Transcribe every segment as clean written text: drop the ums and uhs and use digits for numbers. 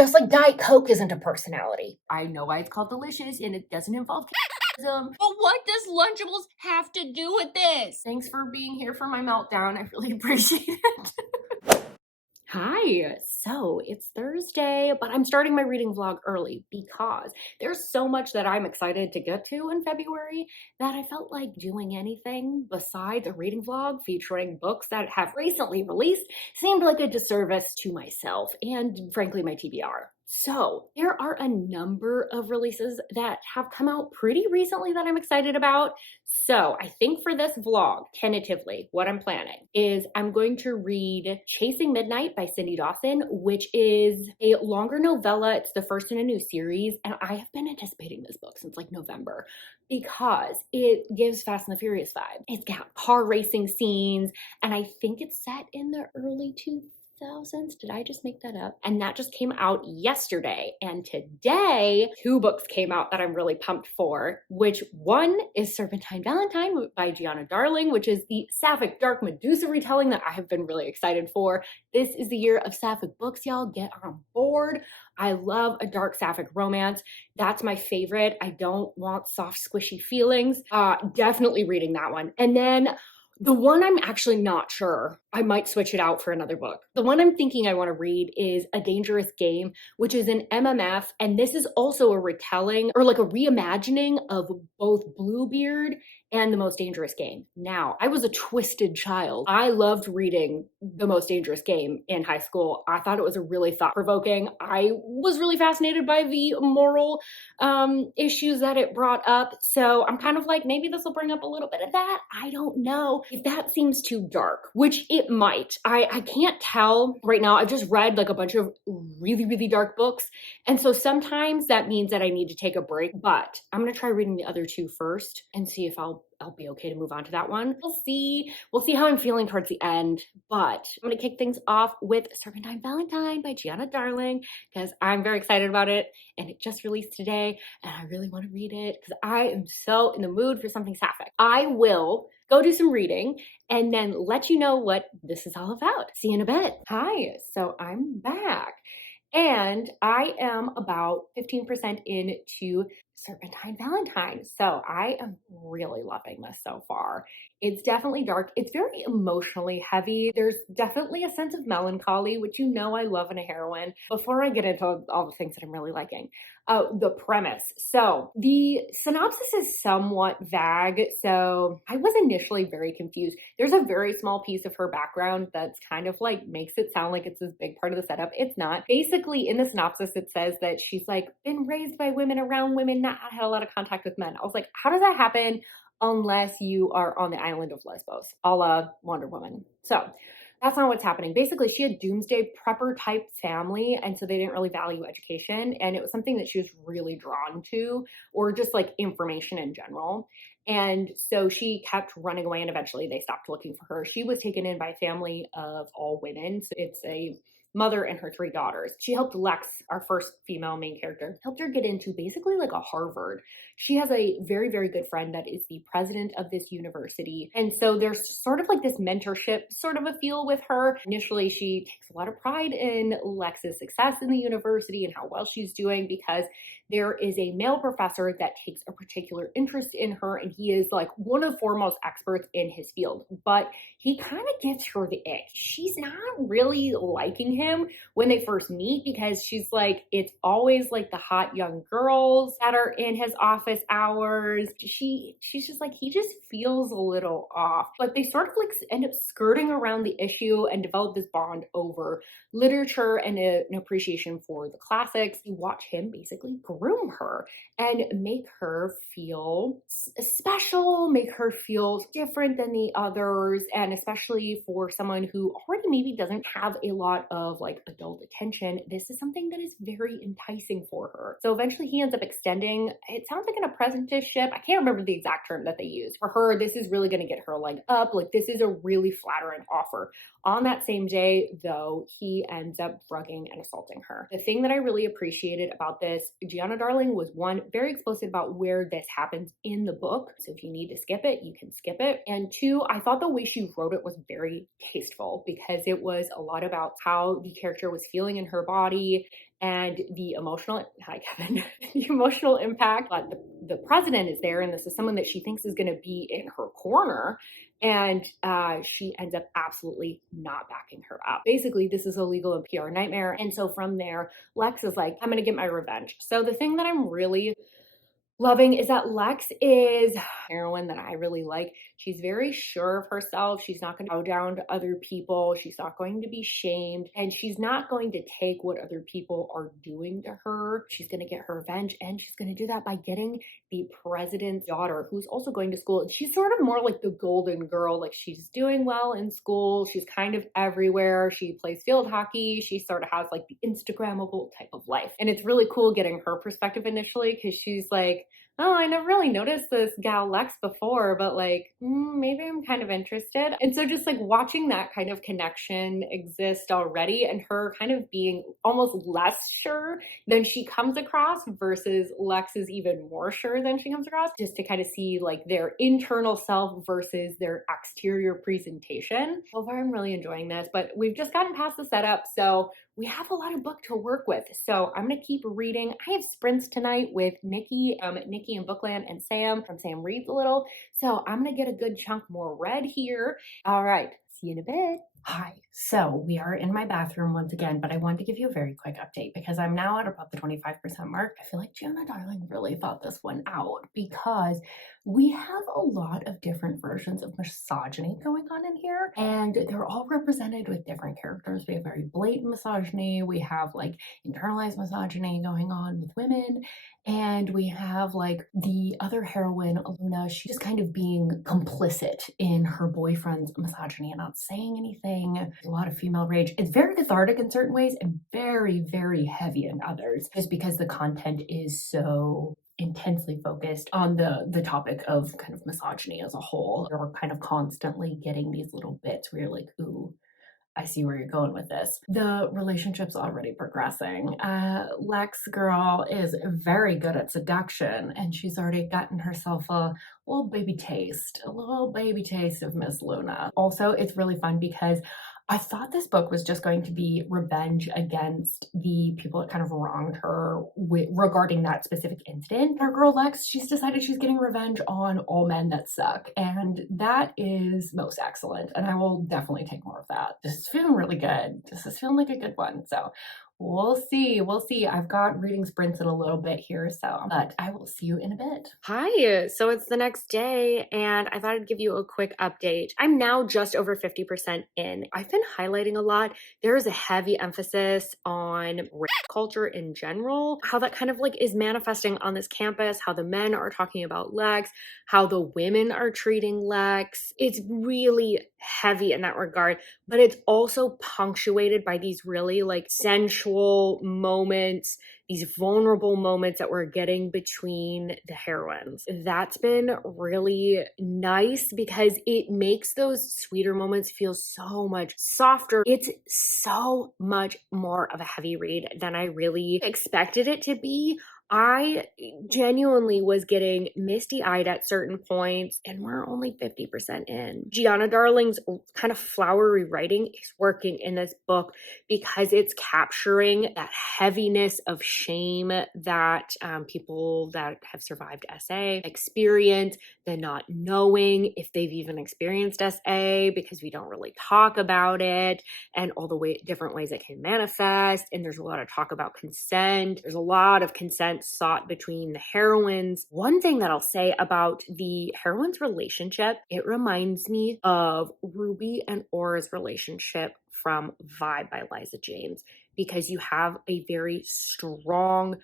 Just like Diet Coke isn't a personality. I know why it's called delicious and it doesn't involve cannibalism. But what does Lunchables have to do with this? Thanks for being here for my meltdown. I really appreciate it. Hi, so it's Thursday, but I'm starting my reading vlog early because there's so much that I'm excited to get to in February that I felt like doing anything besides a reading vlog featuring books that have recently released seemed like a disservice to myself and frankly my TBR. So there are a number of releases that have come out pretty recently that I'm excited about. So I think for this vlog, tentatively, what I'm planning is I'm going to read Chasing Midnight by Cindy Dawson, which is a longer novella. It's the first in a new series, and I have been anticipating this book since like November because it gives Fast and the Furious vibe. It's got car racing scenes, and I think it's set in the early 2000s. Did I just make that up? And that just came out yesterday. And today, two books came out that I'm really pumped for, which one is Serpentine Valentine by Gianna Darling, which is the Sapphic Dark Medusa retelling that I have been really excited for. This is the year of Sapphic books, y'all. Get on board. I love a dark Sapphic romance. That's my favorite. I don't want soft, squishy feelings. Definitely reading that one. And then the one I'm actually not sure, I might switch it out for another book. The one I'm thinking I want to read is A Dangerous Game, which is an MMF, and this is also a retelling or like a reimagining of both Bluebeard and The Most Dangerous Game. Now, I was a twisted child. I loved reading The Most Dangerous Game in high school. I thought it was a really thought-provoking. I was really fascinated by the moral issues that it brought up. So I'm kind of like, maybe this will bring up a little bit of that. I don't know if that seems too dark, which it might. I can't tell right now. I've just read like a bunch of really, really dark books. And so sometimes that means that I need to take a break, but I'm going to try reading the other two first and see if I'll be okay to move on to that one. We'll see. We'll see how I'm feeling towards the end, but I'm going to kick things off with Serpentine Valentine by Gianna Darling because I'm very excited about it and it just released today and I really want to read it because I am so in the mood for something sapphic. I will go do some reading and then let you know what this is all about. See you in a bit. Hi, so I'm back. And I am about 15% into Serpentine Valentine. So I am really loving this so far. It's definitely dark. It's very emotionally heavy. There's definitely a sense of melancholy, which you know I love in a heroine. Before I get into all the things that I'm really liking, the premise. So the synopsis is somewhat vague. So I was initially very confused. There's a very small piece of her background that's kind of like makes it sound like it's this big part of the setup. It's not. Basically, in the synopsis, it says that she's like been raised by women, around women, not had a lot of contact with men. I was like, how does that happen unless you are on the island of Lesbos, a la Wonder Woman? So that's not what's happening. Basically, she had doomsday prepper type family, and so they didn't really value education, and it was something that she was really drawn to, or just like information in general. And so she kept running away, and eventually they stopped looking for her. She was taken in by a family of all women. So it's a mother and her three daughters. She helped Lex, our first female main character, helped her get into basically like a Harvard. She has a very, very good friend that is the president of this university. And so there's sort of like this mentorship sort of a feel with her. Initially, she takes a lot of pride in Lex's success in the university and how well she's doing because there is a male professor that takes a particular interest in her, and he is like one of the foremost experts in his field. But he kind of gives her the ick. She's not really liking him when they first meet because she's like, it's always like the hot young girls that are in his office hours. She's just like, he just feels a little off. But they sort of like end up skirting around the issue and develop this bond over literature and an appreciation for the classics. You watch him basically groom her and make her feel special, make her feel different than the others, and especially for someone who already maybe doesn't have a lot of like adult attention, this is something that is very enticing for her. So eventually he ends up extending, it sounds like an apprenticeship. I can't remember the exact term that they use. For her, this is really going to get her a leg up. Like this is a really flattering offer. On that same day, though, he ends up drugging and assaulting her. The thing that I really appreciated about this, Gianna Darling was one, very explicit about where this happens in the book. So if you need to skip it, you can skip it. And two, I thought the way she wrote it was very tasteful because it was a lot about how the character was feeling in her body and the emotional, hi Kevin, the emotional impact. But the president is there, and this is someone that she thinks is going to be in her corner. And she ends up absolutely not backing her up. Basically, this is a legal and PR nightmare. And so from there, Lex is like, I'm going to get my revenge. So the thing that I'm really loving is that Lex is a heroine that I really like. She's very sure of herself. She's not going to bow down to other people. She's not going to be shamed. And she's not going to take what other people are doing to her. She's going to get her revenge. And she's going to do that by getting the president's daughter, who's also going to school. And she's sort of more like the golden girl. Like, she's doing well in school. She's kind of everywhere. She plays field hockey. She sort of has like the Instagrammable type of life. And it's really cool getting her perspective initially, because she's like, oh, I never really noticed this gal Lex before, but like, maybe I'm kind of interested. And so just like watching that kind of connection exist already, and her kind of being almost less sure than she comes across versus Lex is even more sure than she comes across, just to kind of see like their internal self versus their exterior presentation. So far, I'm really enjoying this, but we've just gotten past the setup, so we have a lot of book to work with. So I'm gonna keep reading. I have sprints tonight with Nikki and Bookland, and Sam from Sam Reads a Little. So I'm gonna get a good chunk more read here. All right, see you in a bit. Hi, so we are in my bathroom once again, but I wanted to give you a very quick update because I'm now at about the 25% mark. I feel like Gianna Darling really thought this one out, because we have a lot of different versions of misogyny going on in here, and they're all represented with different characters. We have very blatant misogyny, we have like internalized misogyny going on with women, and we have like the other heroine, Aluna, she's just kind of being complicit in her boyfriend's misogyny and not saying anything. There's a lot of female rage. It's very cathartic in certain ways and very, very heavy in others, just because the content is so intensely focused on the topic of kind of misogyny as a whole. You're kind of constantly getting these little bits where you're like, ooh, I see where you're going with this. The relationship's already progressing. Lex girl is very good at seduction, and she's already gotten herself a little baby taste of Miss Luna. Also, it's really fun because I thought this book was just going to be revenge against the people that kind of wronged her regarding that specific incident. Our girl Lex, she's decided she's getting revenge on all men that suck, and that is most excellent, and I will definitely take more of that. This is feeling really good. This is feeling like a good one, so we'll see. I've got reading sprints in a little bit here, but I will see you in a bit. Hi, so it's the next day, and I thought I'd give you a quick update. I'm now just over 50% in. I've been highlighting a lot. There is a heavy emphasis on rape culture in general, how that kind of like is manifesting on this campus, how the men are talking about Lex, how the women are treating Lex. It's really heavy in that regard, but it's also punctuated by these really like sensual moments, these vulnerable moments that we're getting between the heroines. That's been really nice because it makes those sweeter moments feel so much softer. It's so much more of a heavy read than I really expected it to be. I genuinely was getting misty-eyed at certain points, and we're only 50% in. Gianna Darling's kind of flowery writing is working in this book because it's capturing that heaviness of shame that people that have survived SA experience, the not knowing if they've even experienced SA because we don't really talk about it, and all the different ways it can manifest. And there's a lot of talk about consent. There's a lot of consent sought between the heroines. One thing that I'll say about the heroines' relationship, it reminds me of Ruby and Aura's relationship from Vibe by Liza James, because you have a very strong,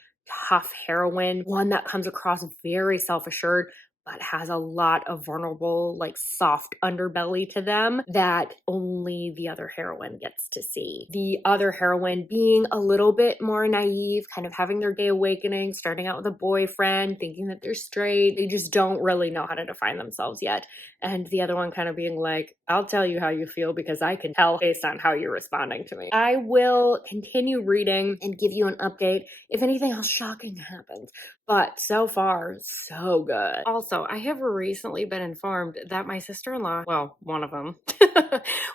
tough heroine, one that comes across very self-assured, but has a lot of vulnerable, like soft underbelly to them that only the other heroine gets to see. The other heroine being a little bit more naive, kind of having their gay awakening, starting out with a boyfriend, thinking that they're straight. They just don't really know how to define themselves yet. and the other one kind of being like, I'll tell you how you feel because I can tell based on how you're responding to me. I will continue reading and give you an update if anything else shocking happens. But so far, so good. Also, I have recently been informed that my sister-in-law, well, one of them,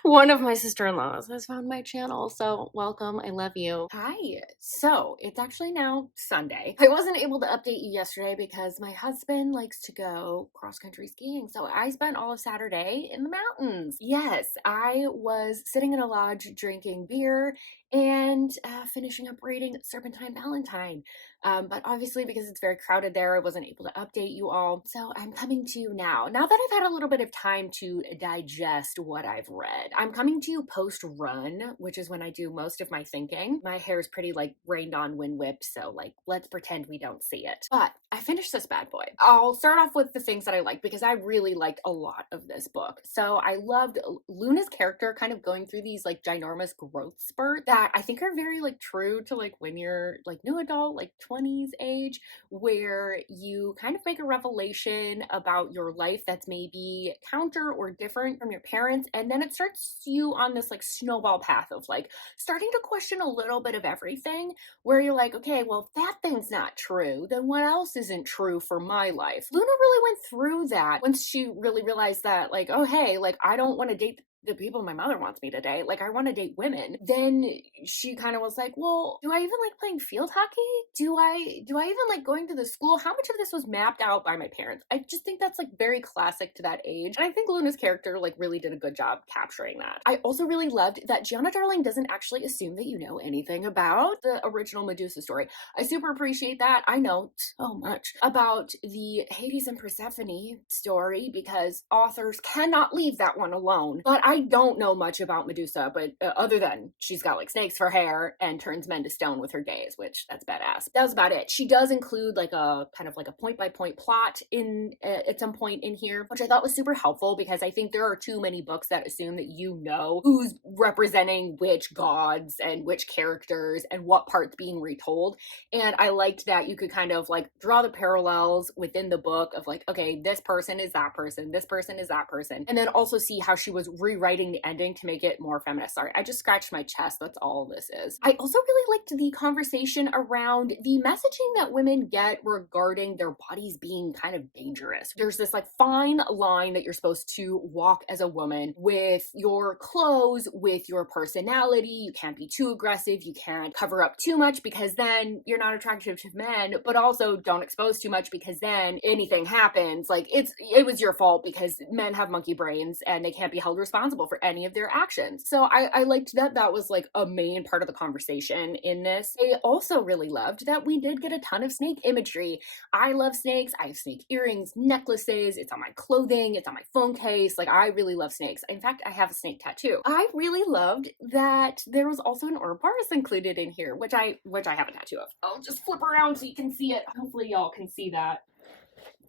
one of my sister-in-laws has found my channel. So welcome. I love you. Hi. So it's actually now Sunday. I wasn't able to update you yesterday because my husband likes to go cross-country skiing. So I spent all of Saturday in the mountains. Yes, I was sitting in a lodge drinking beer and finishing up reading Serpentine Valentine. But obviously, because it's very crowded there, I wasn't able to update you all. So I'm coming to you now. Now that I've had a little bit of time to digest what I've read, I'm coming to you post-run, which is when I do most of my thinking. My hair is pretty like rained on, wind whipped, so like let's pretend we don't see it. But I finished this bad boy. I'll start off with the things that I liked because I really liked a lot of this book. So I loved Luna's character kind of going through these like ginormous growth spurts that I think are very like true to like when you're like new adult, like 20s age, where you kind of make a revelation about your life that's maybe counter or different from your parents, and then it starts you on this like snowball path of like starting to question a little bit of everything, where you're like, okay, well, if that thing's not true, then what else isn't true for my life? Luna really went through that once she really realized that, like, oh hey, like I don't want to date the people my mother wants me to date. Like, I want to date women. Then she kind of was like, well, do I even like playing field hockey? Do I even like going to the school? How much of this was mapped out by my parents? I just think that's like very classic to that age. And I think Luna's character like really did a good job capturing that. I also really loved that Gianna Darling doesn't actually assume that you know anything about the original Medusa story. I super appreciate that. I know so much about the Hades and Persephone story because authors cannot leave that one alone. But I don't know much about Medusa, but other than she's got like snakes for hair and turns men to stone with her gaze, which that's badass. That was about it. She does include like a kind of like a point by point plot in at some point in here, which I thought was super helpful because I think there are too many books that assume that you know who's representing which gods and which characters and what part's being retold. And I liked that you could kind of like draw the parallels within the book of like, okay, this person is that person, this person is that person, and then also see how she was rewriting the ending to make it more feminist. Sorry, I just scratched my chest. That's all this is. I also really liked the conversation around the messaging that women get regarding their bodies being kind of dangerous. There's this like fine line that you're supposed to walk as a woman with your clothes, with your personality. You can't be too aggressive. You can't cover up too much because then you're not attractive to men, but also don't expose too much because then anything happens, like it was your fault because men have monkey brains and they can't be held responsible for any of their actions. So I liked that that was like a main part of the conversation in this. I also really loved that we did get a ton of snake imagery. I love snakes. I have snake earrings, necklaces. It's on my clothing. It's on my phone case. Like, I really love snakes. In fact, I have a snake tattoo. I really loved that there was also an Ouroboros included in here, which I have a tattoo of. I'll just flip around so you can see it. Hopefully y'all can see that.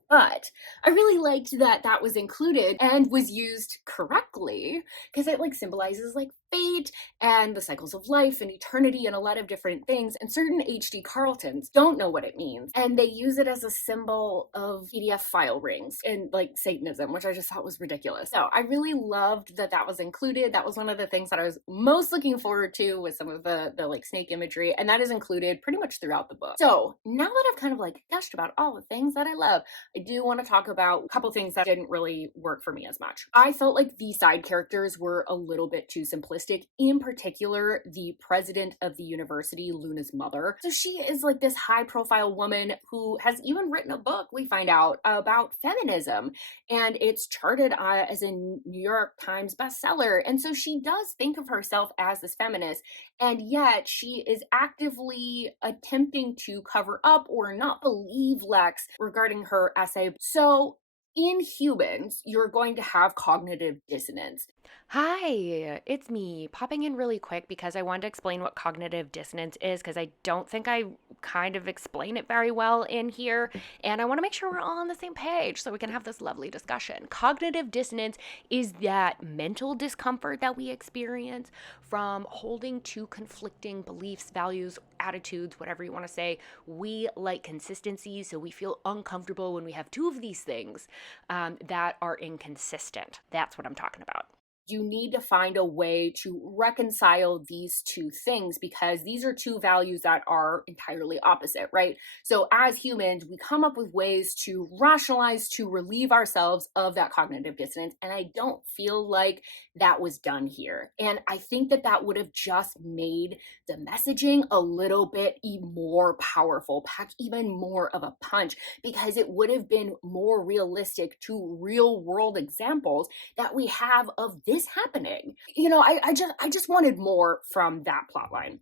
But I really liked that that was included and was used correctly because it like symbolizes like fate and the cycles of life and eternity and a lot of different things. And certain HD Carltons don't know what it means. And they use it as a symbol of PDF file rings and like Satanism, which I just thought was ridiculous. So I really loved that that was included. That was one of the things that I was most looking forward to with some of the like snake imagery. And that is included pretty much throughout the book. So now that I've kind of like gushed about all the things that I love, I do want to talk about a couple things that didn't really work for me as much. I felt like the side characters were a little bit too simplistic. In particular, the president of the university, Luna's mother. So she is like this high profile woman who has even written a book, we find out, about feminism. And it's charted as a New York Times bestseller. And so she does think of herself as this feminist. And yet she is actively attempting to cover up or not believe Lex regarding her essay. So in humans, you're going to have cognitive dissonance. Hi, it's me popping in really quick because I wanted to explain what cognitive dissonance is because I don't think I kind of explain it very well in here. And I want to make sure we're all on the same page so we can have this lovely discussion. Cognitive dissonance is that mental discomfort that we experience from holding two conflicting beliefs, values, attitudes, whatever you want to say. We like consistency, so we feel uncomfortable when we have two of these things that are inconsistent. That's what I'm talking about. You need to find a way to reconcile these two things because these are two values that are entirely opposite, right? So, as humans, we come up with ways to rationalize, to relieve ourselves of that cognitive dissonance. And I don't feel like that was done here. And I think that that would have just made the messaging a little bit more powerful, packed even more of a punch, because it would have been more realistic to real world examples that we have of this happening. I just wanted more from that plot line.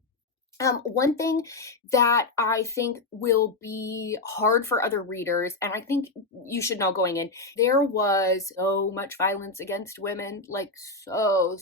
One thing that I think will be hard for other readers, and I think you should know going in, there was so much violence against women, like so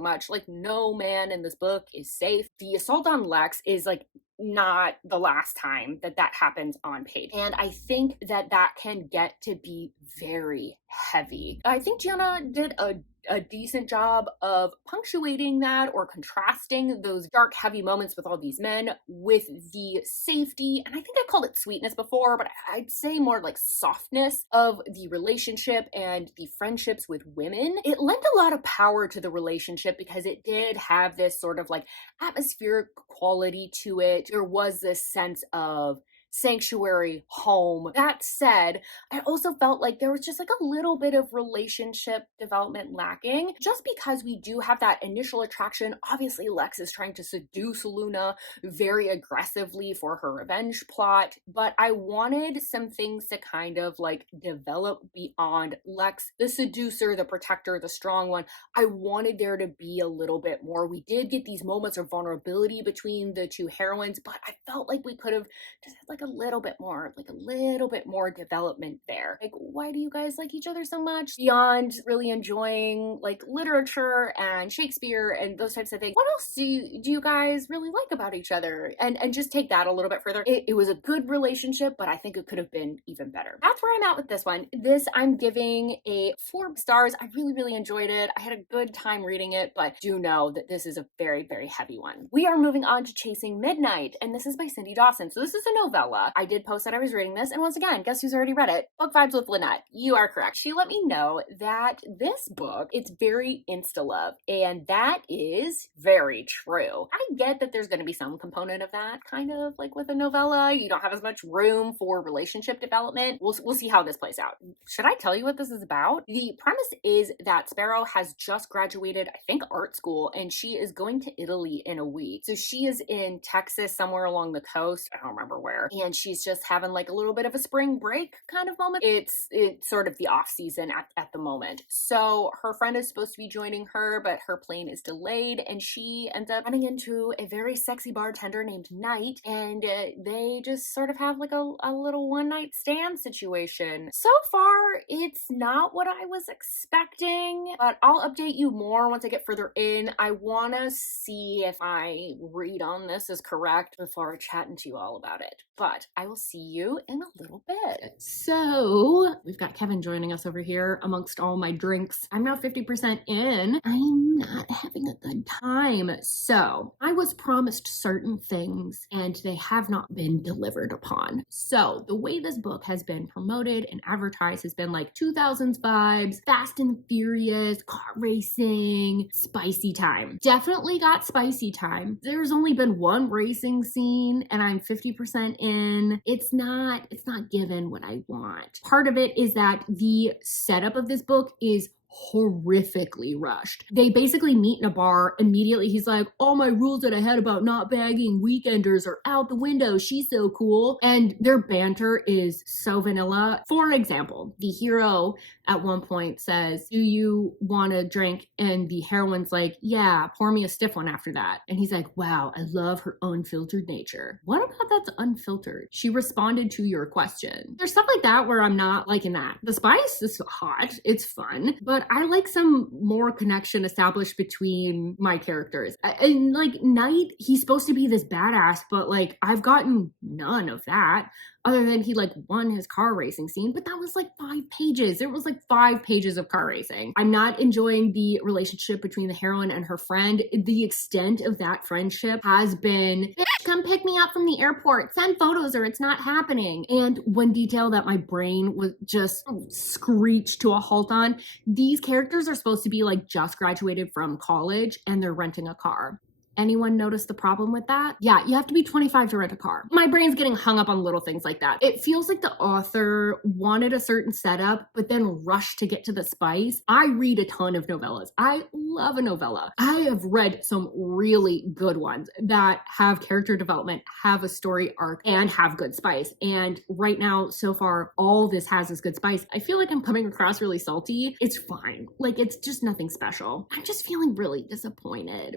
much. Like, no man in this book is safe. The assault on Lex is like not the last time that that happens on page. And I think that that can get to be very heavy. I think Gianna did a decent job of punctuating that or contrasting those dark, heavy moments with all these men with the safety. And I think I called it sweetness before, but I'd say more like softness of the relationship and the friendships with women. It lent a lot of power to the relationship because it did have this sort of like atmospheric quality to it. There was this sense of sanctuary, home. That said, I also felt like there was just like a little bit of relationship development lacking, just because we do have that initial attraction. Obviously, Lex is trying to seduce Luna very aggressively for her revenge plot, but I wanted some things to kind of like develop beyond Lex, the seducer, the protector, the strong one. I wanted there to be a little bit more. We did get these moments of vulnerability between the two heroines, but I felt like we could have just had like a little bit more development there. Like, why do you guys like each other so much? Beyond really enjoying like literature and Shakespeare and those types of things, what else do you guys really like about each other? And just take that a little bit further. It was a good relationship, but I think it could have been even better. That's where I'm at with this one. This I'm giving a 4 stars. I really enjoyed it. I had a good time reading it, but do know that this is a very heavy one. We are moving on to Chasing Midnight, and this is by Cindy Dawson. So this is a novella. I did post that I was reading this, and once again, guess who's already read it? Book Vibes with Lynette. You are correct. She let me know that this book, it's very insta-love, and that is very true. I get that there's going to be some component of that, kind of like with a novella. You don't have as much room for relationship development. We'll see how this plays out. Should I tell you what this is about? The premise is that Sparrow has just graduated, I think, art school, and she is going to Italy in a week. So she is in Texas, somewhere along the coast. I don't remember where. And she's just having like a little bit of a spring break kind of moment. It's sort of the off season at the moment. So her friend is supposed to be joining her, but her plane is delayed, and she ends up running into a very sexy bartender named Knight, and they just sort of have like a little one night stand situation. So far, it's not what I was expecting, but I'll update you more once I get further in. I want to see if I read on this is correct before chatting to you all about it. But I will see you in a little bit. So we've got Kevin joining us over here amongst all my drinks. I'm now 50% in. I'm not having a good time. So I was promised certain things and they have not been delivered upon. So the way this book has been promoted and advertised has been like 2000s vibes, Fast and Furious, car racing, spicy time. Definitely got spicy time. There's only been one racing scene and I'm 50% in. It's not given what I want. Part of it is that the setup of this book is horrifically rushed. They basically meet in a bar. Immediately he's like, all my rules that I had about not bagging weekenders are out the window. She's so cool. And their banter is so vanilla. For example, the hero at one point says, do you want a drink? And the heroine's like, yeah, pour me a stiff one after that. And he's like, wow, I love her unfiltered nature. What about that's unfiltered? She responded to your question. There's stuff like that where I'm not liking that. The spice is hot. It's fun. But but I like some more connection established between my characters. And like Knight, he's supposed to be this badass, but like I've gotten none of that. Other than he like won his car racing scene, but that was like 5 pages. It was like 5 pages of car racing. I'm not enjoying the relationship between the heroine and her friend. The extent of that friendship has been, come pick me up from the airport, send photos or it's not happening. And one detail that my brain was just screeched to a halt on, these characters are supposed to be like just graduated from college and they're renting a car. Anyone notice the problem with that? Yeah, you have to be 25 to rent a car. My brain's getting hung up on little things like that. It feels like the author wanted a certain setup, but then rushed to get to the spice. I read a ton of novellas. I love a novella. I have read some really good ones that have character development, have a story arc, and have good spice. And right now, so far, all this has is good spice. I feel like I'm coming across really salty. It's fine. Like, it's just nothing special. I'm just feeling really disappointed.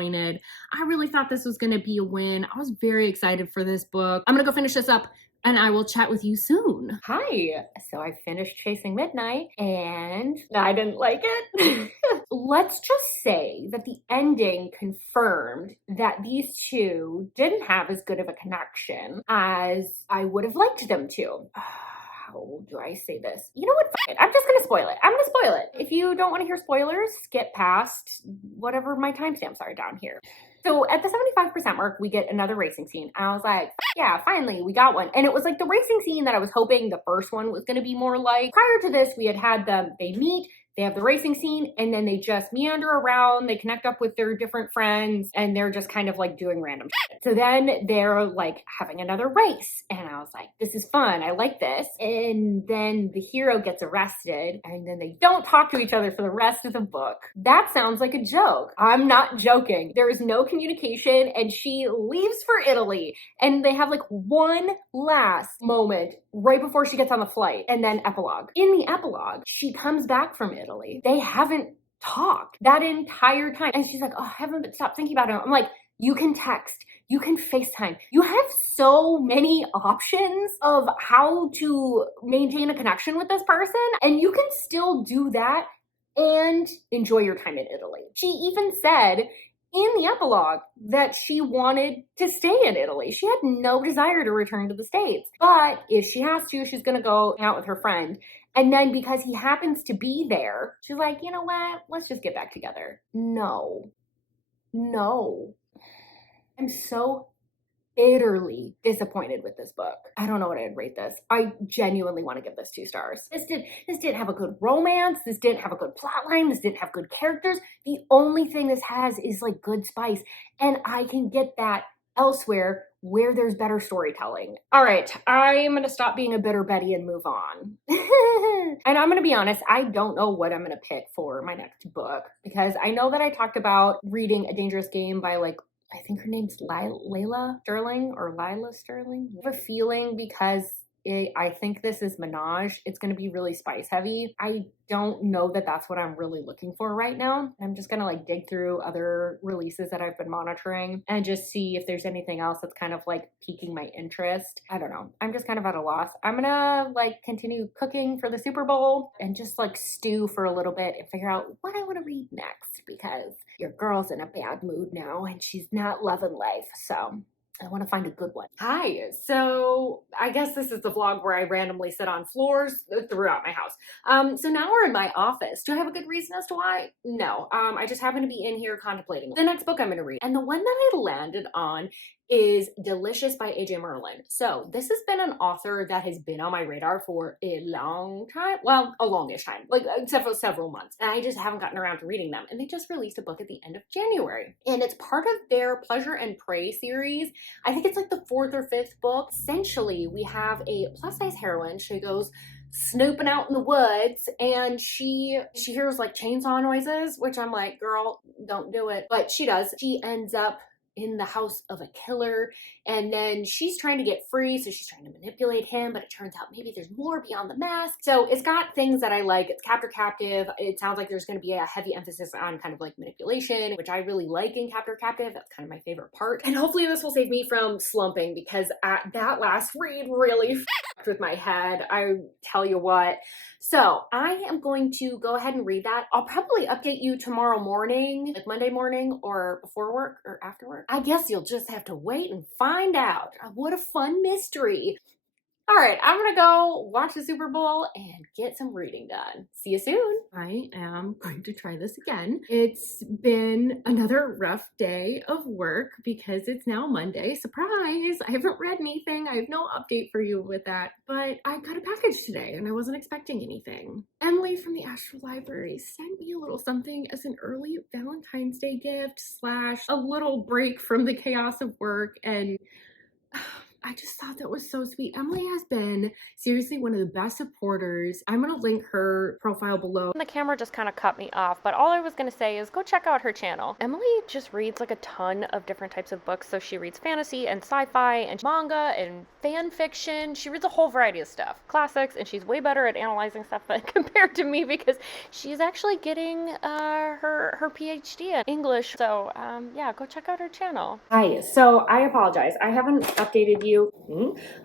I really thought this was going to be a win. I was very excited for this book. I'm going to go finish this up and I will chat with you soon. Hi. So I finished Chasing Midnight and I didn't like it. Let's just say that the ending confirmed that these two didn't have as good of a connection as I would have liked them to. How do I say this? You know what? Fuck it. I'm just gonna spoil it. I'm gonna spoil it. If you don't want to hear spoilers, skip past whatever my timestamps are down here. So at the 75% mark, we get another racing scene. And I was like, yeah, finally, we got one. And it was like the racing scene that I was hoping the first one was gonna be more like. Prior to this, we had them, they meet, they have the racing scene, and then they just meander around, they connect up with their different friends, and they're just kind of like doing random shit. So then they're like having another race, and I was like, this is fun, I like this. And then the hero gets arrested, and then they don't talk to each other for the rest of the book. That sounds like a joke. I'm not joking. There is no communication, and she leaves for Italy, and they have like one last moment right before she gets on the flight, and then epilogue. In the epilogue, she comes back from Italy. They haven't talked that entire time. And she's like, oh, I haven't stopped thinking about it. I'm like, you can text, you can FaceTime. You have so many options of how to maintain a connection with this person, and you can still do that and enjoy your time in Italy. She even said in the epilogue that she wanted to stay in Italy. She had no desire to return to the States. But if she has to, she's gonna go out with her friend. And then because he happens to be there, she's like, you know what? Let's just get back together. No. I'm so bitterly disappointed with this book. I don't know what I'd rate this. I genuinely want to give this 2 stars. This didn't have a good romance. This didn't have a good plot line. This didn't have good characters. The only thing this has is like good spice. And I can get that elsewhere where there's better storytelling. All right, I'm gonna stop being a bitter Betty and move on. And I'm gonna be honest, I don't know what I'm gonna pick for my next book, because I know that I talked about reading A Dangerous Game by like, I think her name's Lila Sterling. I have a feeling because I think this is Menage, it's going to be really spice heavy. I don't know that that's what I'm really looking for right now. I'm just going to like dig through other releases that I've been monitoring and just see if there's anything else that's kind of like piquing my interest. I don't know. I'm just kind of at a loss. I'm going to like continue cooking for the Super Bowl and just like stew for a little bit and figure out what I want to read next, because your girl's in a bad mood now and she's not loving life. So I want to find a good one. Hi, so I guess this is the vlog where I randomly sit on floors throughout my house. So now we're in my office. Do I have a good reason as to why? No, I just happen to be in here contemplating the next book I'm going to read. And the one that I landed on is Delicious by AJ Merlin. So this has been an author that has been on my radar for a long time. Well, a longish time, like several months. And I just haven't gotten around to reading them. And they just released a book at the end of January. And it's part of their Pleasure and Prey series. I think it's like the 4th or 5th book. Essentially, we have a plus-size heroine. She goes snooping out in the woods and she hears like chainsaw noises, which I'm like, girl, don't do it. But she does. She ends up in the house of a killer, and then she's trying to get free, so she's trying to manipulate him, but it turns out maybe there's more beyond the mask. So it's got things that I like. It's captive. It sounds like there's going to be a heavy emphasis on kind of like manipulation, which I really like in captive. That's kind of my favorite part. And hopefully this will save me from slumping, because that last read really with my head. I tell you what. So I am going to go ahead and read that. I'll probably update you tomorrow morning, like Monday morning or before work or after work. I guess you'll just have to wait and find out. What a fun mystery. All right, I'm gonna go watch the Super Bowl and get some reading done. See you soon. I am going to try this again. It's been another rough day of work because it's now Monday. Surprise! I haven't read anything. I have no update for you with that, but I got a package today and I wasn't expecting anything. Emily from the Astral Library sent me a little something as an early Valentine's Day gift / a little break from the chaos of work, and I just thought that was so sweet. Emily has been seriously one of the best supporters. I'm going to link her profile below. The camera just kind of cut me off, but all I was going to say is go check out her channel. Emily just reads like a ton of different types of books. So she reads fantasy and sci-fi and manga and fan fiction. She reads a whole variety of stuff, classics, and she's way better at analyzing stuff compared to me because she's actually getting her PhD in English. So yeah, go check out her channel. Hi, so I apologize. I haven't updated you.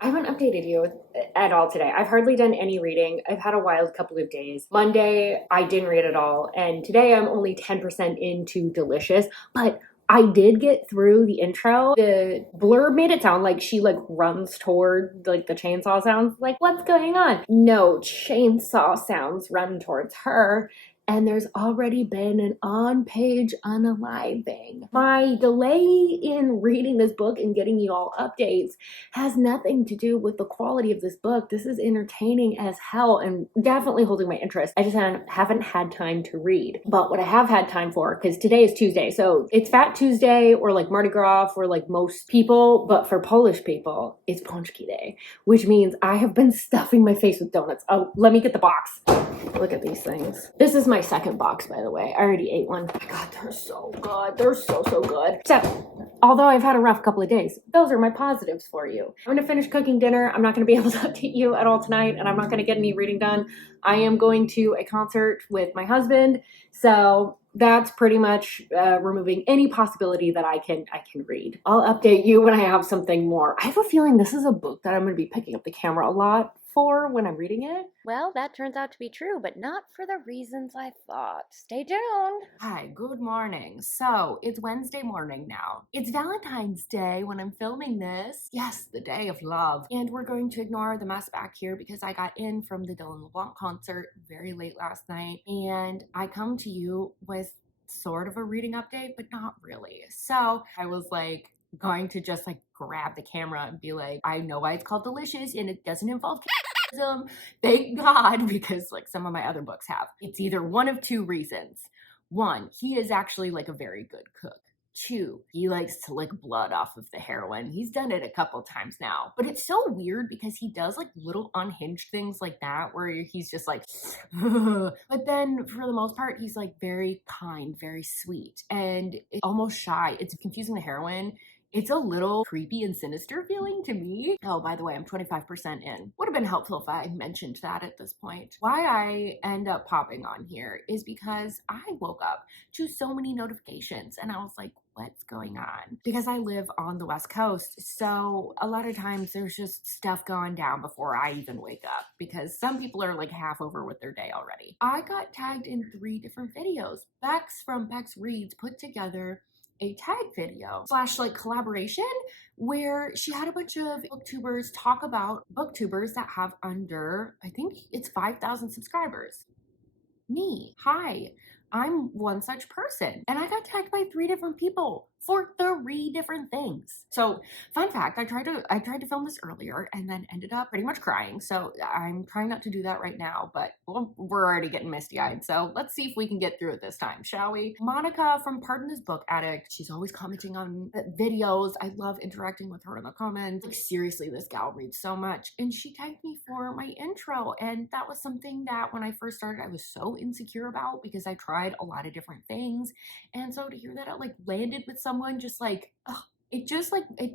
I haven't updated you at all today. I've hardly done any reading. I've had a wild couple of days. Monday, I didn't read at all. And today I'm only 10% into Delicious, but I did get through the intro. The blurb made it sound like she like runs toward like the chainsaw sounds. Like, what's going on? No, chainsaw sounds run towards her. And there's already been an on-page unaliving. My delay in reading this book and getting you all updates has nothing to do with the quality of this book. This is entertaining as hell and definitely holding my interest. I just haven't had time to read. But what I have had time for, because today is Tuesday, so it's Fat Tuesday or like Mardi Gras for like most people, but for Polish people, it's Pączki Day, which means I have been stuffing my face with donuts. Oh, let me get the box. Look at these things. This is my second box, by the way. I already ate one. Oh my God, they're so good. They're so good. Except, although I've had a rough couple of days, those are my positives for you. I'm gonna finish cooking dinner. I'm not gonna be able to update you at all tonight, and I'm not gonna get any reading done. I am going to a concert with my husband, so that's pretty much removing any possibility that I can read. I'll update you when I have something more. I have a feeling this is a book that I'm gonna be picking up the camera a lot for when I'm reading it. Well, that turns out to be true, but not for the reasons I thought. Stay tuned. Hi, good morning. So it's Wednesday morning now. It's Valentine's Day when I'm filming this. Yes, the day of love. And we're going to ignore the mess back here because I got in from the Dylan LeBlanc concert very late last night. And I come to you with sort of a reading update, but not really. So I was like, going to just like grab the camera and be like, I know why it's called Delicious and it doesn't involve cannibalism. Thank God, because like some of my other books have. It's either one of two reasons. One, he is actually like a very good cook. Two, he likes to lick blood off of the heroine. He's done it a couple times now. But it's so weird because he does like little unhinged things like that where he's just like, but then for the most part, he's like very kind, very sweet, and almost shy. It's confusing the heroine. It's a little creepy and sinister feeling to me. Oh, by the way, I'm 25% in. Would have been helpful if I mentioned that at this point. Why I end up popping on here is because I woke up to so many notifications and I was like, what's going on? Because I live on the West Coast, so a lot of times there's just stuff going down before I even wake up because some people are like half over with their day already. I got tagged in 3 different videos. Bex from Bex Reads put together a tag video / like collaboration where she had a bunch of booktubers talk about booktubers that have under, I think it's 5,000 subscribers. Me. Hi. I'm one such person. And I got tagged by 3 different people for 3 different things. So fun fact, I tried to film this earlier and then ended up pretty much crying. So I'm trying not to do that right now, but we're already getting misty-eyed. So let's see if we can get through it this time, shall we? Monica from Pardon This Book Addict, she's always commenting on videos. I love interacting with her in the comments. Like seriously, this gal reads so much. And she tagged me for my intro. And that was something that when I first started, I was so insecure about because I tried a lot of different things. And so to hear that it like landed with someone just like, oh, it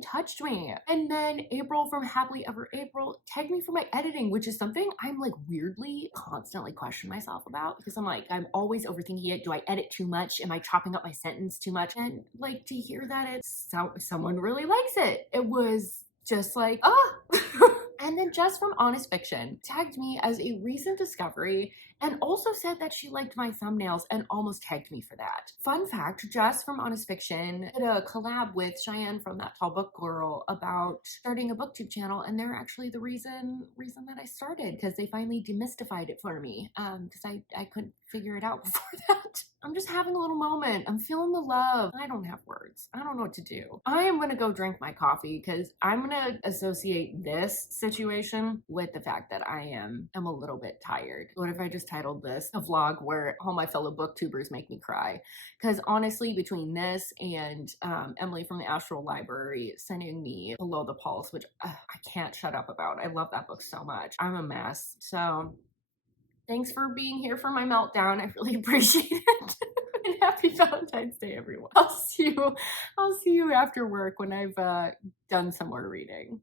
touched me. And then April from Happily Ever April tagged me for my editing, which is something I'm like weirdly constantly question myself about because I'm like, I'm always overthinking it. Do I edit too much? Am I chopping up my sentence too much? And like to hear that someone really likes it. It was just like, oh, And then Jess from Honest Fiction tagged me as a recent discovery and also said that she liked my thumbnails and almost tagged me for that. Fun fact, Jess from Honest Fiction did a collab with Cheyenne from That Tall Book Girl about starting a booktube channel, and they're actually the reason that I started, because they finally demystified it for me, because I couldn't figure it out before that. I'm just having a little moment. I'm feeling the love. I don't have words. I don't know what to do. I am gonna go drink my coffee because I'm gonna associate this situation with the fact that I'm a little bit tired. What if I just titled this a vlog where all my fellow booktubers make me cry? Because honestly, between this and Emily from the Astral Library sending me Below the Pulse, which I can't shut up about. I love that book so much. I'm a mess. So thanks for being here for my meltdown. I really appreciate it. And happy Valentine's Day, everyone. I'll see you after work when I've done some more reading.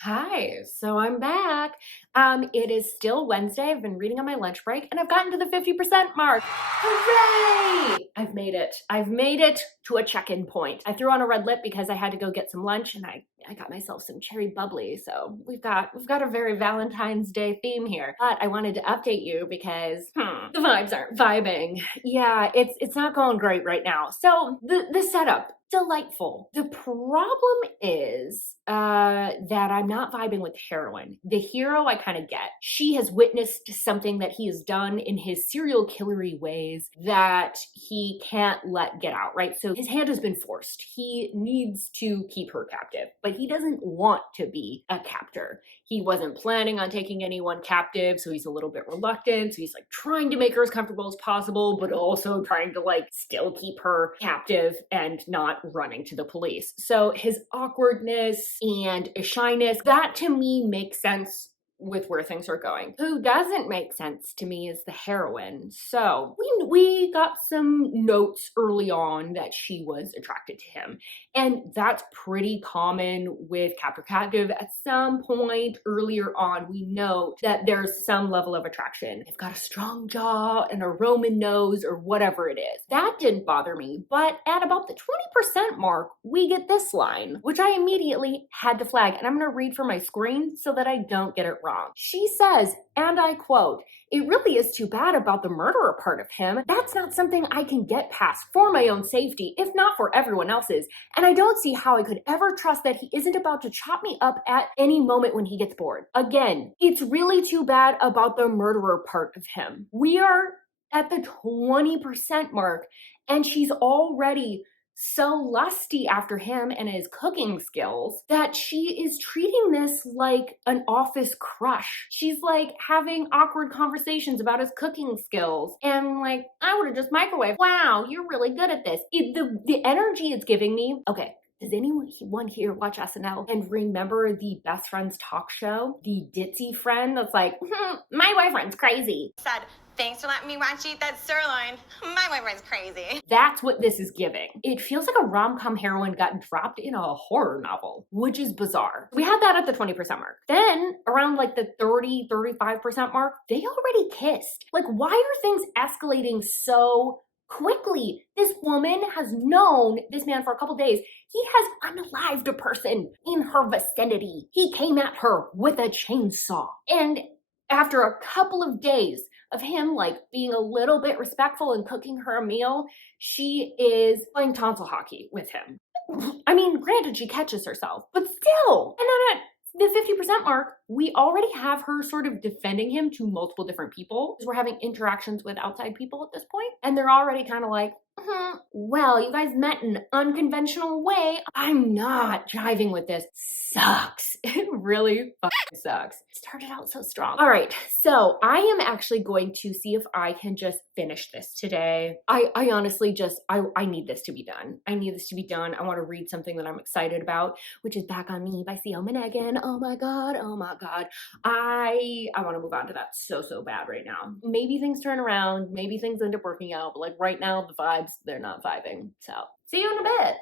Hi, so I'm back. It is still Wednesday. I've been reading on my lunch break and I've gotten to the 50% mark. Hooray! I've made it. I've made it to a check-in point. I threw on a red lip because I had to go get some lunch, and I got myself some cherry bubbly. So we've got a very Valentine's Day theme here. But I wanted to update you because the vibes aren't vibing. Yeah, it's not going great right now. So the setup, delightful. The problem is that I'm not vibing with the heroine. The hero I kind of get. She has witnessed something that he has done in his serial killery ways that he can't let get out, right? So his hand has been forced. He needs to keep her captive, but he doesn't want to be a captor. He wasn't planning on taking anyone captive, so he's a little bit reluctant. So he's like trying to make her as comfortable as possible, but also trying to like still keep her captive and not running to the police. So his awkwardness and shyness, that to me makes sense with where things are going. Who doesn't make sense to me is the heroine. So we got some notes early on that she was attracted to him. And that's pretty common with captor captive. At some point earlier on, we note that there's some level of attraction. They've got a strong jaw and a Roman nose or whatever it is. That didn't bother me, but at about the 20% mark, we get this line, which I immediately had to flag. And I'm gonna read from my screen so that I don't get it wrong. She says, and I quote, "It really is too bad about the murderer part of him. That's not something I can get past for my own safety, if not for everyone else's. And I don't see how I could ever trust that he isn't about to chop me up at any moment when he gets bored." Again, it's really too bad about the murderer part of him. We are at the 20% mark, and she's already so lusty after him and his cooking skills that she is treating this like an office crush. She's like having awkward conversations about his cooking skills and like, "I would have just microwaved. Wow, you're really good at this." The energy it's giving me, okay. Does anyone here watch SNL and remember the Best Friends talk show? The ditzy friend that's like, "My boyfriend's crazy." Said, "Thanks for letting me watch you eat that sirloin. My boyfriend's crazy." That's what this is giving. It feels like a rom-com heroine got dropped in a horror novel, which is bizarre. We had that at the 20% mark. Then around like the 35% mark, they already kissed. Like, why are things escalating so quickly? This woman has known this man for a couple days. He has unalived a person in her vicinity. He came at her with a chainsaw. And after a couple of days of him like being a little bit respectful and cooking her a meal, she is playing tonsil hockey with him. I mean, granted, she catches herself, but still. And then at the 50% mark, we already have her sort of defending him to multiple different people, because we're having interactions with outside people at this point, and they're already kind of like, well, you guys met in an unconventional way. I'm not jiving with this. Sucks. It really fucking sucks. It started out so strong. All right, so I am actually going to see if I can just finish this today. I honestly just, I need this to be done. I need this to be done. I want to read something that I'm excited about, which is Back on Me by C.L. Menegan. Oh my God. Oh my God. I want to move on to that so bad right now. Maybe things turn around. Maybe things end up working out. But like right now, the vibes, they're not vibing. So see you in a bit.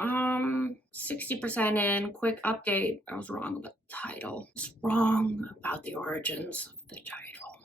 60% in, quick update. I was wrong about the title. I was wrong about the origins of the title.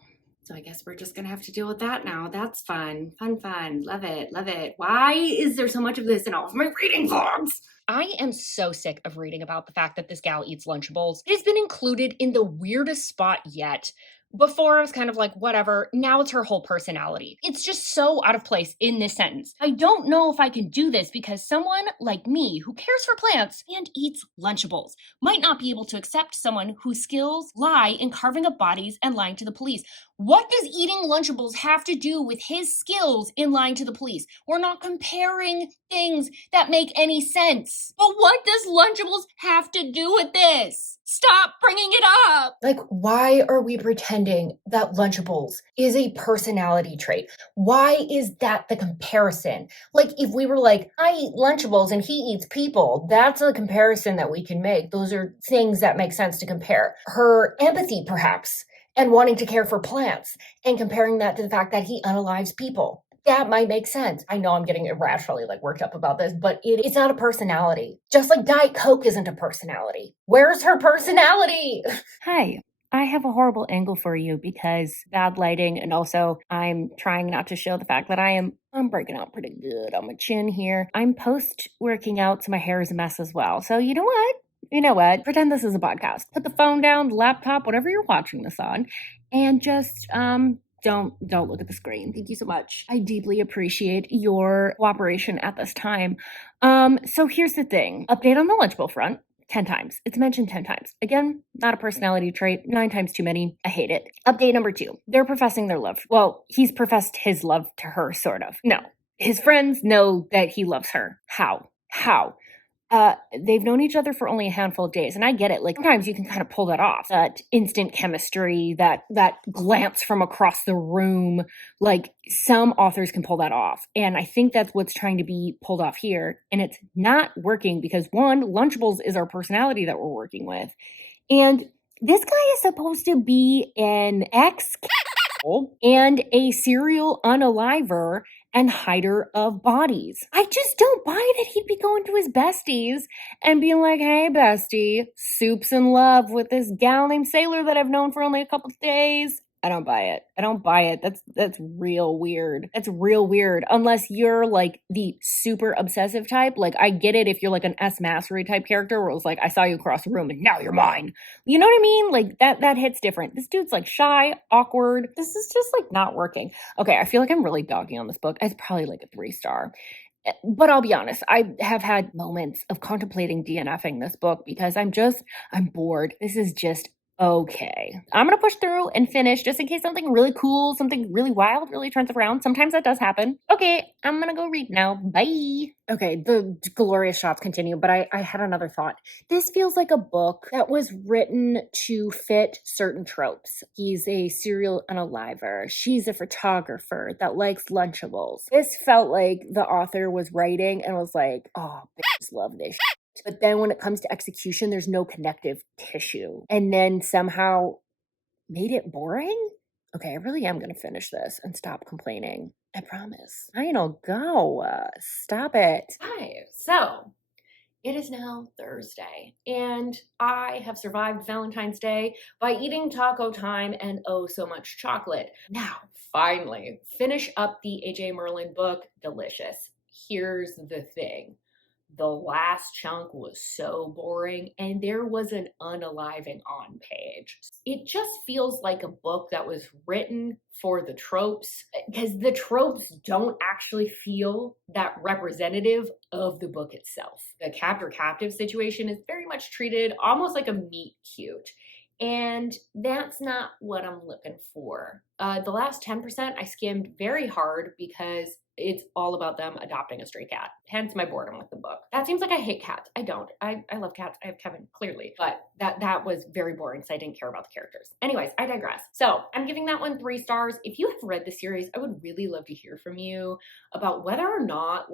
So I guess we're just gonna have to deal with that now. That's fun. Fun. Love it. Love it. Why is there so much of this in all of my reading vlogs? I am so sick of reading about the fact that this gal eats Lunchables. It has been included in the weirdest spot yet. Before I was kind of like, whatever. Now it's her whole personality. It's just so out of place in this sentence. I don't know if I can do this because someone like me who cares for plants and eats Lunchables might not be able to accept someone whose skills lie in carving up bodies and lying to the police. What does eating Lunchables have to do with his skills in lying to the police? We're not comparing things that make any sense. But what does Lunchables have to do with this? Stop bringing it up! Like, why are we pretending that Lunchables is a personality trait? Why is that the comparison? Like, if we were like, I eat Lunchables and he eats people, that's a comparison that we can make. Those are things that make sense to compare. Her empathy, perhaps, and wanting to care for plants, and comparing that to the fact that he unalives people. That might make sense. I know I'm getting irrationally worked up about this, but it's not a personality. Just like Diet Coke isn't a personality. Where's her personality? Hi. I have a horrible angle for you because bad lighting, and also I'm trying not to show the fact that I'm breaking out pretty good on my chin here. I'm post working out, so my hair is a mess as well. So you know what? Pretend this is a podcast. Put the phone down, the laptop, whatever you're watching this on, and just don't look at the screen. Thank you so much. I deeply appreciate your cooperation at this time. So here's the thing. Update on the Lunchable front. 10 times. It's mentioned 10 times. Again, not a personality trait. 9 times too many. I hate it. Update number 2. They're professing their love. Well, he's professed his love to her, sort of. No. His friends know that he loves her. How? They've known each other for only a handful of days, and I get it. Sometimes you can kind of pull that off. That instant chemistry, that glance from across the room. Some authors can pull that off, and I think that's what's trying to be pulled off here, and it's not working because, one, Lunchables is our personality that we're working with, and this guy is supposed to be an ex and a serial unaliver and hider of bodies. I just don't buy that he'd be going to his besties and being like, hey, bestie, Soup's in love with this gal named Sailor that I've known for only a couple of days. I don't buy it. That's real weird. That's real weird. Unless you're the super obsessive type. I get it if you're an S. Mastery type character where it was I saw you across the room and now you're mine. You know what I mean? That hits different. This dude's shy, awkward. This is just not working. Okay, I feel like I'm really dogging on this book. It's probably a 3-star. But I'll be honest, I have had moments of contemplating DNFing this book because I'm bored. This is just okay. I'm going to push through and finish just in case something really cool, something really wild really turns around. Sometimes that does happen. Okay, I'm going to go read now. Bye. Okay, the glorious shots continue, but I had another thought. This feels like a book that was written to fit certain tropes. He's a serial unaliver. She's a photographer that likes Lunchables. This felt like the author was writing and was like, oh, bitches love this. But then when it comes to execution, there's no connective tissue. And then somehow made it boring? Okay, I really am going to finish this and stop complaining. I promise. I'll go. Stop it. Hi. So, it is now Thursday, and I have survived Valentine's Day by eating taco time and oh so much chocolate. Now, finally, finish up the A.J. Merlin book. Delicious. Here's the thing. The last chunk was so boring, and there was an unaliving on page. It just feels like a book that was written for the tropes, because the tropes don't actually feel that representative of the book itself. The captor-captive situation is very much treated almost like a meet cute, and that's not what I'm looking for. The last 10% I skimmed very hard because it's all about them adopting a stray cat. Hence my boredom with the book. That seems like I hate cats. I don't. I love cats. I have Kevin, clearly. But that was very boring because I didn't care about the characters. Anyways, I digress. So I'm giving that one 3 stars. If you have read the series, I would really love to hear from you about whether or not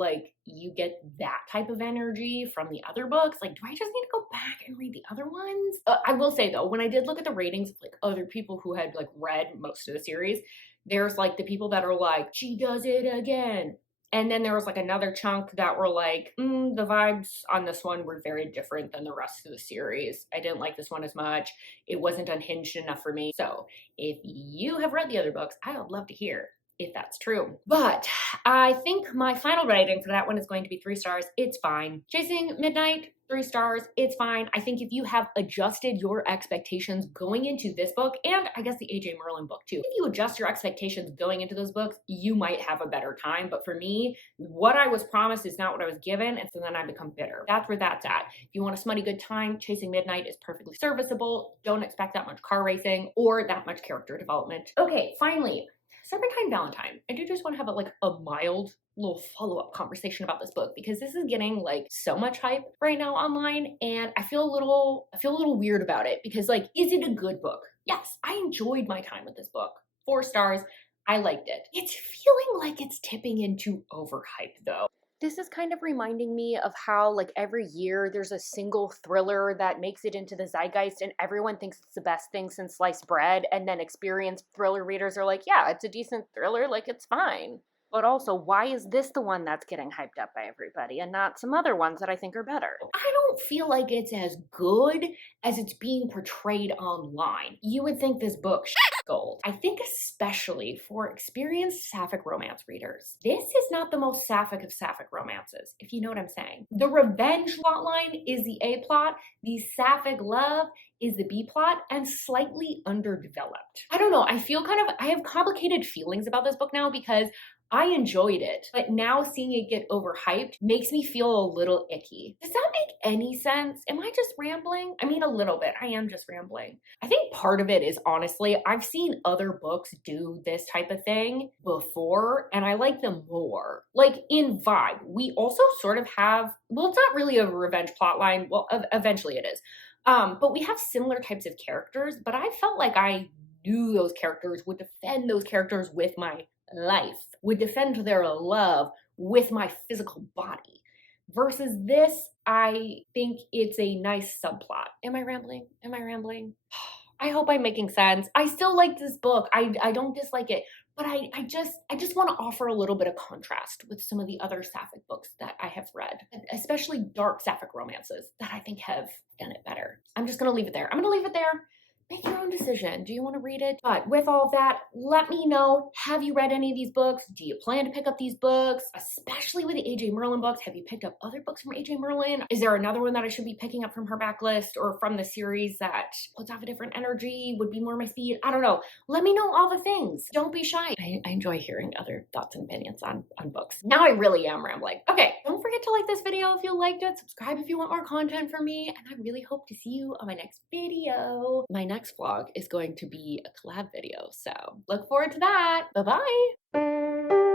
you get that type of energy from the other books. Do I just need to go back and read the other ones? I will say though, when I did look at the ratings of other people who had read most of the series, there's the people that are she does it again. And then there was like another chunk that were like, the vibes on this one were very different than the rest of the series. I didn't like this one as much. It wasn't unhinged enough for me. So if you have read the other books, I would love to hear if that's true. But I think my final rating for that one is going to be 3 stars. It's fine. Chasing Midnight, 3 stars. It's fine. I think if you have adjusted your expectations going into this book, and I guess the A.J. Merlin book too, if you adjust your expectations going into those books, you might have a better time. But for me, what I was promised is not what I was given, and so then I become bitter. That's where that's at. If you want a smutty good time, Chasing Midnight is perfectly serviceable. Don't expect that much car racing or that much character development. Okay, finally, Serpentine Valentine. I do just want to have a mild little follow-up conversation about this book because this is getting like so much hype right now online, and I feel a little weird about it because is it a good book? Yes, I enjoyed my time with this book. 4 stars. I liked it. It's feeling like it's tipping into overhype though. This is kind of reminding me of how every year there's a single thriller that makes it into the zeitgeist and everyone thinks it's the best thing since sliced bread, and then experienced thriller readers are like, yeah, it's a decent thriller, it's fine. But also, why is this the one that's getting hyped up by everybody and not some other ones that I think are better? I don't feel like it's as good as it's being portrayed online. You would think this book gold. I think especially for experienced sapphic romance readers, this is not the most sapphic of sapphic romances, if you know what I'm saying. The revenge plotline is the A plot, the sapphic love is the B plot, and slightly underdeveloped. I don't know, I have complicated feelings about this book now because I enjoyed it, but now seeing it get overhyped makes me feel a little icky. Does that make any sense? Am I just rambling? I mean, a little bit. I am just rambling. I think part of it is honestly, I've seen other books do this type of thing before, and I like them more. In vibe, we also sort of have, well, it's not really a revenge plotline. Well, eventually it is. But we have similar types of characters, but I felt like I knew those characters, would defend those characters with my life, would defend their love with my physical body. Versus this, I think it's a nice subplot. Am I rambling? I hope I'm making sense. I still like this book. I don't dislike it, but I just want to offer a little bit of contrast with some of the other sapphic books that I have read, especially dark sapphic romances that I think have done it better. I'm just going to leave it there. Make your own decision. Do you want to read it? But with all of that, let me know. Have you read any of these books? Do you plan to pick up these books? Especially with the A.J. Merlin books. Have you picked up other books from A.J. Merlin? Is there another one that I should be picking up from her backlist or from the series that puts off a different energy, would be more my speed? I don't know. Let me know all the things. Don't be shy. I enjoy hearing other thoughts and opinions on books. Now I really am rambling. Okay, don't forget to like this video if you liked it. Subscribe if you want more content from me. And I really hope to see you on my next video. My next vlog is going to be a collab video, so look forward to that. Bye-bye.